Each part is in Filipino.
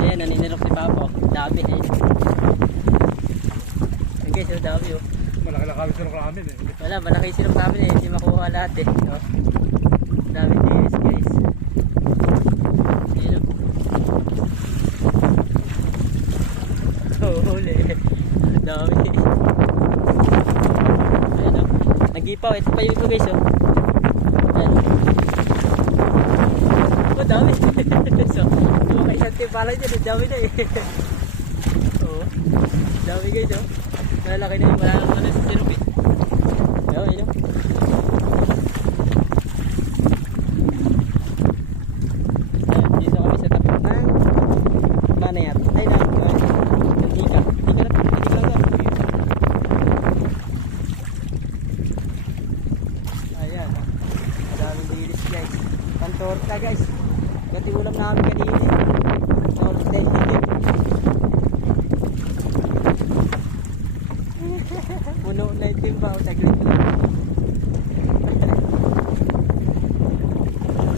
Ayan, naninilok si Papa. Dami eh. Ayan guys, yung dami oh. Malaki lang kami sinok namin eh. Wala, malaki silong namin eh. Hindi makuha lahat eh. No? Dami dilis guys. Ayan oh. Huli. Dami. Ayan oh. Nagipaw. Ito pa yung ito guys oh. Ayan. Oh, dami. So, mga isang timpala dyan. Dami na eh. Oo. Dami guys oh. Malalaki na yun. Wala naman na sa sirup eh. Ayun, ayun. Dito kami sa tapat ng Manayat. Ay na. Hindi ka. Hindi ka lang. Hindi ka lang. Ayan. Madaming dilis guys. Pantorta guys. Gati ulam namin kanina eh. Torta eh. Puno na yung timba o saglit lang.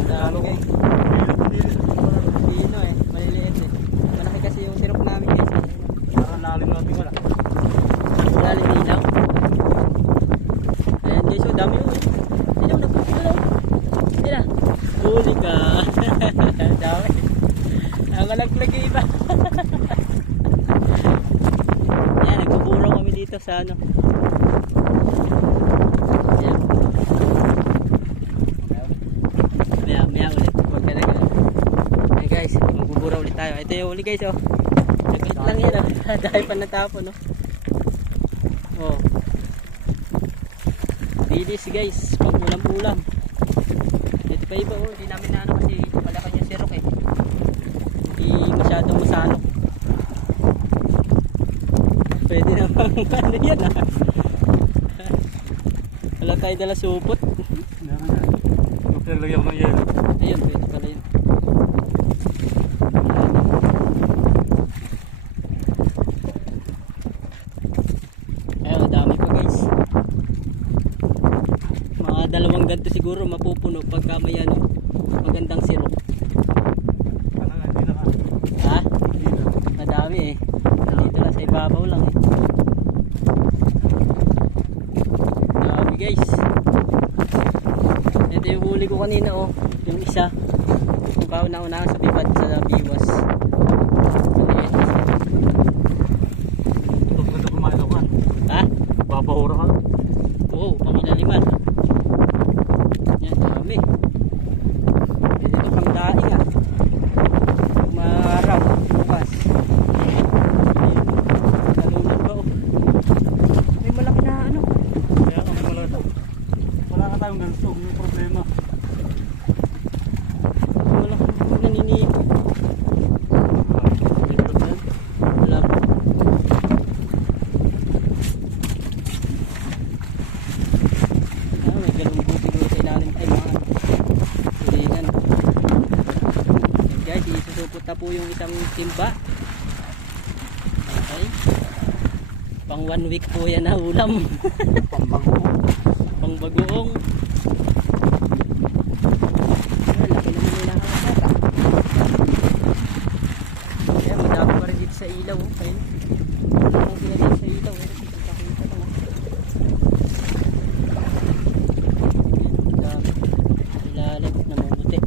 Dami guys. Pino eh, maliliit eh. Malaki kasi yung sirup namin guys. Parang lalim natin wala. Lalim ilaw. Ayan guys, oh dami yun. Ilaw na po, ilaw. Ayan na. Huli ka. Dami. Ang malaglag yung iba. Ayan, nagpupuraw kami dito sa ano. Ayan. Maya ulit. Huwag talaga. Ayan guys, magbubura ulit tayo. Ito yung uli guys oh. Saglit lang yan oh. Dahil pa natapon oh. Oh. Dilis guys. Pag ulam-ulam. Ito pa iba oh. Hindi namin na ano kasi malaki yung sirok eh. Hindi masyadong masano. Pwede naman ano yan ah. Wala tayo dala supot. Meron yan. Huwag lagyan ko ng yelo. Ayun, pwede pala yun. Ayun, dami pa guys. Mga 2 ganto siguro mapupuno pagka may ano, magandang sirok. Hindi na ka. Ha? Madami eh. Dito lang sa ibabaw lang eh. Dami guys. Ito yung huli ko kanina oh. Yung isa. Yung kauna-unahan sa bibad sa biwas. Ito maganda kumain ako kan. Ha? Babahura ka. Oo, pangilaliman. Yan, dami. Dito kang daing ah. Maaraw, bukas. Nalunod ba oh. May malaki na ano. Kaya kami wala ka tayong ganito. Yung problema. Malaki naninipo. Wala pa. May galunggo siguro sa ilalim. Ay mga tulingan. Guys, isusupot na po yung isang timba. Okay. Pang 1 week po yan na ulam. Pambagoong. Pang bagoong. Ayan, laki naman nila ang kata. Ayan, madami pa rin dito sa ilaw. Ayan. Ang sila dito sa ilaw. Ayan, kita lang. Ayan, ilalim na mabuti.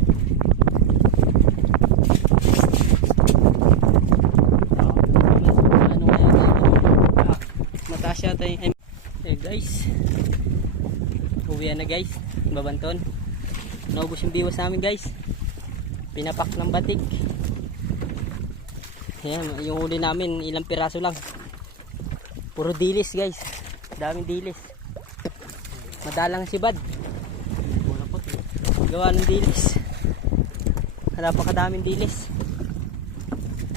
Ano kaya gagawin? Mataas yata yung guys, uwian na guys, babanton. Naubos yung biwas namin guys, pinapak ng batik. Ayan, yung huli namin ilang piraso lang, puro dilis guys, daming dilis. Madalang si Bad gawa ng dilis, napakadaming dilis.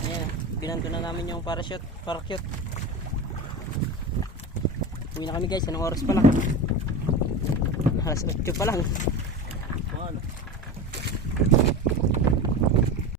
Ayan, binanto na namin yung parachute. Uwi na kami guys, anong oras pa lang? Alas 8 pa lang.